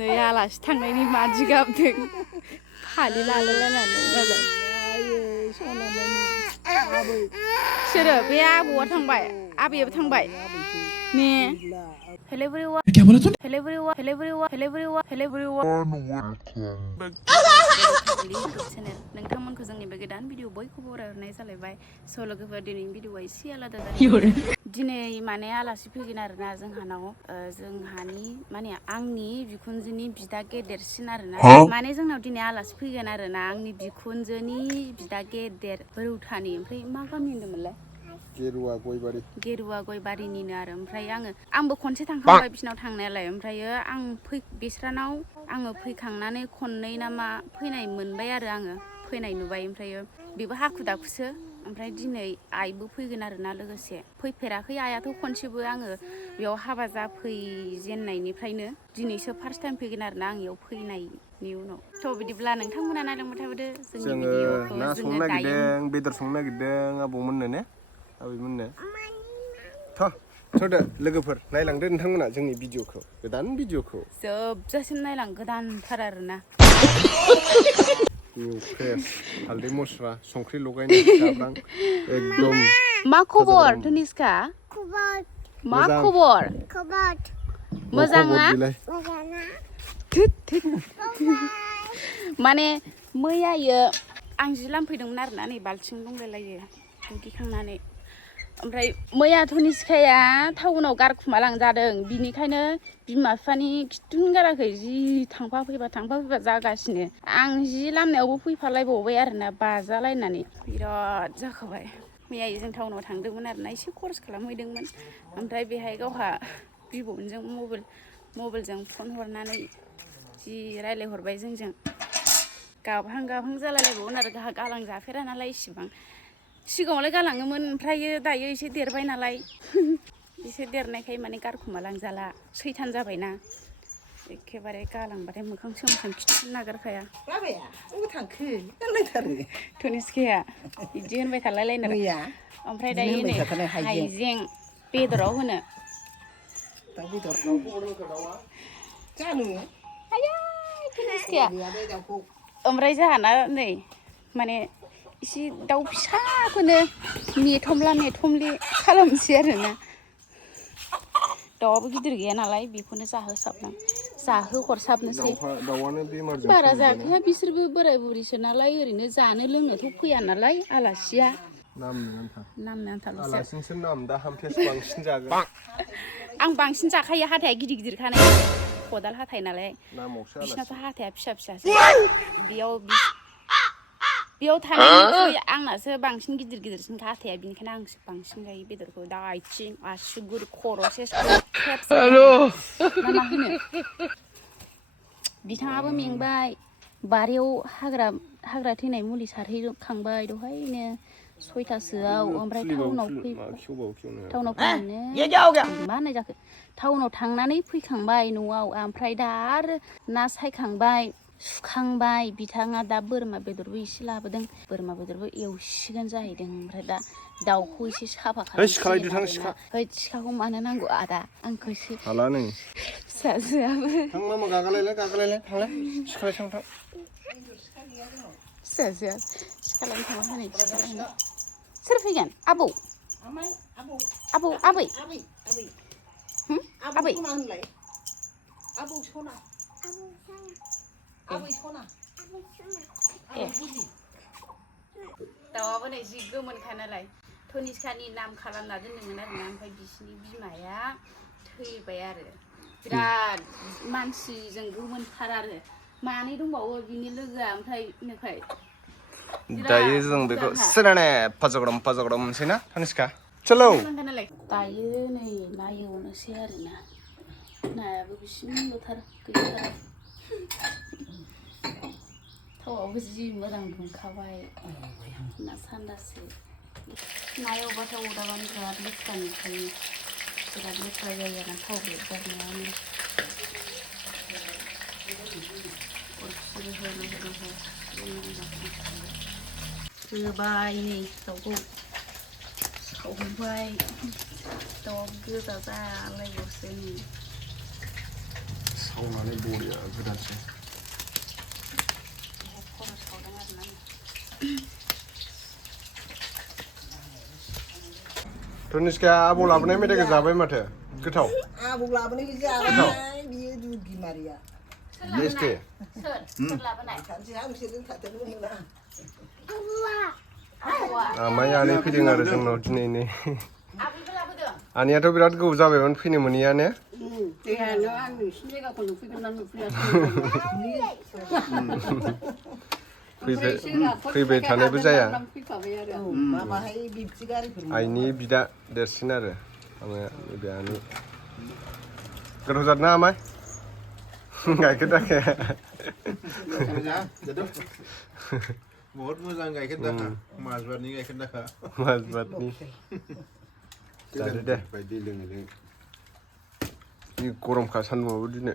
नै आलासि थांनायनि मादि गाबदों फालि लालायलायनानै नालाय सोरो बे आबौआ थांबाय आबैयाबो थांबाय ने हेलेब्रेवा हेलेब्रेवा हेलेब्रेवा हेलेब्रेवा हेलेब्रेवा इउटुब चेनेल नोंथांमोनखौ जोंनि बे गोदान भिडिअ बयखौबो बरायहरनाय जालायबाय स' लोगोफोर दिनैनि भिडिअआ एसे आलादा जादों दिनै माने आलासि फैगोन आरोना जोंहानाव जोंहानि माने आंनि बिखुनजोनि बिदा गेदेरसिन आरोना माने जोंनाव दिनै आलासि फैगोन आरोना आंनि बिखुनजोनि बिदा गेदेर रौथानि ओमफ्राय मा गामि होनदोंमोनलाय गेरुवा गयबारिनिनो आरो ओमफ्राय आंबो खनसे थांखांबाय बिसिनाव थांनायालाय ओमफ्रायो आं बिस्रानाव आङो फैखांनानै खननै ना मा फैनाय मोनबाय आरो आङो फैनाय नुबाय ओमफ्रायो बेबो हाखु दाखुसो ओमफ्राय दिनै आइबो फैगोन आरोना लोगोसे फैफेराखै आइयाथ' खनसेबो आङो बेयाव हाबा जाफैजेननायनिफ्रायनो दिनैसो फार्स्ट टाइम फैगोन आरोना आं बेयाव फैनायनि उनाव थ' बिदिब्ला नोंथांमोना नायलांबाय थाबोदो जोंनि भिडिअखौ जोङो दायो बेदर संनो नागिरदों आबौमोननो ने आबैमोननो थ'दो लोगोफोर नायलांदो नोंथांमोना जोंनि भिडिअखौ गोदान भिडिअखौ जोबजासिम नायलां गोदानथार आरोना निउ फ्रेस हालदै मस्ला संख्रि लगायनाय जाब्रां एकदम मा खबर तनिष्का मा खबर मोजां ना माने मैयायो आं जि लामफैदोंमोन आरोना नै बाल्थिं दंलायलायो दुगैखांनानै ओमफ्राय मैया तनिष्काया टाउनाव गारखुमा लांजादों बिनिखायनो बिमा बिफानि खिथुन गाराखै जि थांफा फैबा जागासिनो आं जि लामनायावबो फैफालायबावबाय आरोना बाजालायनानै बिराद जाखाबाय मैया जों टाउनाव थांदोंमोन आरोना एसे खरस खालामहैदोंमोन ओमफ्राय बेहाय गावहा बिबौजों मबाइलजों फन हरनानै जि रायलायहरबाय जोंजों गाबहां जालायलायबावगोन आरो गाहा गालां जाफेरा नालाय इसिबां सिगाङावलाय गालाङोमोन ओमफ्रायो दायो एसे देरबाय नालाय एसे देरनायखाय माने गारखुमा लांजाला सैथान जाबायना एखेबारे गालांबाथाय मोखां सोम खिथुनो नागारखाया तनिष्काया बिदि होनबाय थालायलायनो ओमफ्राय दायो नै हाइजें बेदराव होनो दाउ बेदरखौ ओमफ्राय जोंहाना नै माने एसे दाउ फिसाखौनो मेथमला खालामसै आरोना दाउआबो गिदिर गैया नालाय बेखौनो जाहोहरसाबनोसै बारा जाखाया बिसोरबो बोराय बुरिसो नालाय ओरैनो जानो लोंनोथ' फैया नालाय आलासिया नामनो आन्थाल'सो आं बांसिन जाखायो हाथाया गिदिर खानाय खदाल हाथाय नालाय बिसिनाथ' हाथाया फिसासो बेयाव थानायनिख्रुइ आंनासो बांसिन गिदिरसिनखा हाथाया बिनिखायनो आंसो बांसिन जायो बेदरखौ दा आथिं आसुगुर खर' सेस ना मा होनो बिथाङाबो मेंबाय बारियाव हाग्रा थैनाय मुलि सारहैखांबाय दहायनो 6टासोआव ओमफ्राय टाउनाव थांनानै फैखांबाय न'आव ओमफ्राय दा आरो ना सायखांबाय सुखांबाय बिथाङा दा बोरमा बेदरबो एसे लाबोदों बोरमा बेदरबो एवसिगोन जाहैदों ओमफ्राय दा दाउखौ एसे साफा खालामसिगोन सिखाखौ मानो नांगौ आदा आंखौसो फिसाजोआ सिखा लायनो थांबा हनै सिखा लायनो सोर फैगोन आबौ आबै आबै दाउआबो नै जि गोमोनखा नालाय तनिष्कानि नाम खालामना दोनदोंमोन आरोना ओमफ्राय बिसिनि बिमाया थैबाय आरो बिराद मानसिजों गोमोनथार आरो मानै दंबावो बिनि लोगोआ ओमफ्राय नोखाय दायो जों बेखौ सोराने पाजगडम मोनसै ना तनिष्का चलो दायो नै ना एवनोसै आरोना नायाबो बिसिनिल'थार गैथारा थावआबो जि मोजां दुंखाबाय ना सान्दासो ना एवबाथाय अरदाबानो बिराद लेथ्रा नुखायो बिराद लेथ्रा जायो आरोना थाव गारनायावनो होबाय नै दाउखौ सावबाय दाउ गोजा जालायबावसो नै सावनानै बरिया गोदानसै खर' सावदों आरोना टनिस्का आबौ लाबोनाय मेथाइखौ जाबाय माथो गोथाव आबौ लाबोनायखौ जाबाय बियो दुगि मारिया बेस्टे सोर लाबोनाय सानसे हांसोजों थाथेरनो मोना आमायानो फैदों आरो जोंनाव दिनैनि आबैबो लाबोदों आनैयाथ' बिराद गोबाव जाबायमोन फैनो मोनैया ने देहायानो आं नोंसिनि जायगाखौ नुफैगोन ना नुफैयासै फैबाय थानायबो जाया माबाहाय बिबथि गारिफोर आइनि बिदा देरसिन आरो आमाया नैबे आनै गोथाव जादों ना आमाय गाइखेर दाखाया बहुत मोजां गाइखेर दाखा माजबादनि गाइखेर दाखा माजबादनि जादो दे बायदि लोङो लोङो जि गरमखा सान्दुंआबो दिनै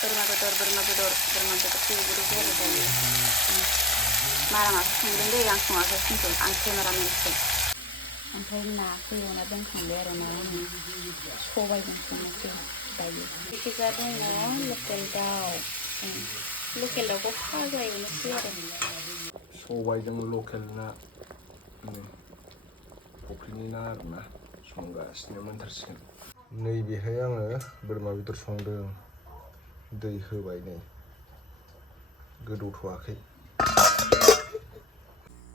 बोरमा बेदर बेदरखौबो जायो मारा मासो संदों दै आं सङाखै सिम्पोल आं केमेरामेनसो ओमफ्राय नाखौ एवना दोनखांबाय आरो ना सबायजों संनोसै दायो बिथिजा दङ लकेल दाउ लकेल दाउखौ फाजा एवनोसै आरो सबायजों लकेल ना फुख्रिनि ना आरोना संगासिनो मोनथारसिगोन नैबेहाय आङो बोरमा बेदर संदों दै होबाय नै गोदौथ'वाखै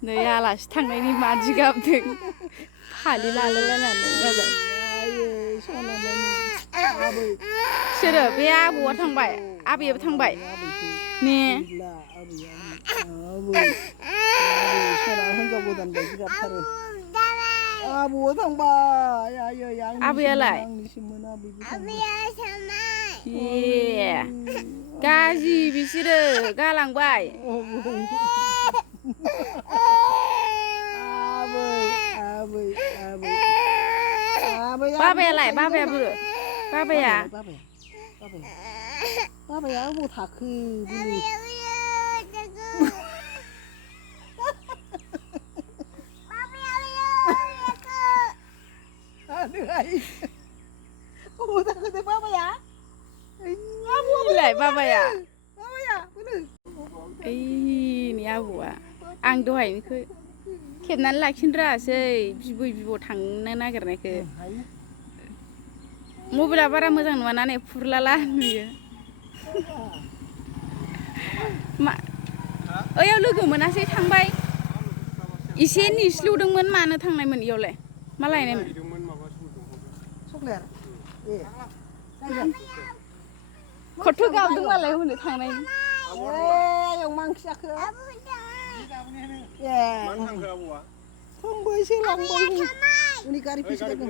नै आलासि थांनायनि मादि गाबदों फालि लालायलायनानै नालाय सोरो बे आबौआ थांबाय आबैयाबो थांबाय ने हिनजाव गोदान बायदि गाबथारो आबौआ थांबाय आबैयालाय ए गाजि बिसोरो गालांबाय बाबायालाय बाबायाबो बाबाया अबाव थाखो बाबाया ओइनि आबौआ आं दहायनिखौ खेबनानै लाखिनो रोङासै बिबै बिबौ थांनो नागिरनायखौ मबाइला बारा मोजां नङाना नै फुरलाला नुयो मा ओइयाव लोगो मोनासै थांबाय एसे निस्लुदोंमोन मानो थांनायमोन इयावलाय मा लायनायमोन खथ' गाबदों मालाय हनै थांनायनि आयं मा ओंख्रि जाखो थांबायसो लांबाय उनि गारि फैसिगोन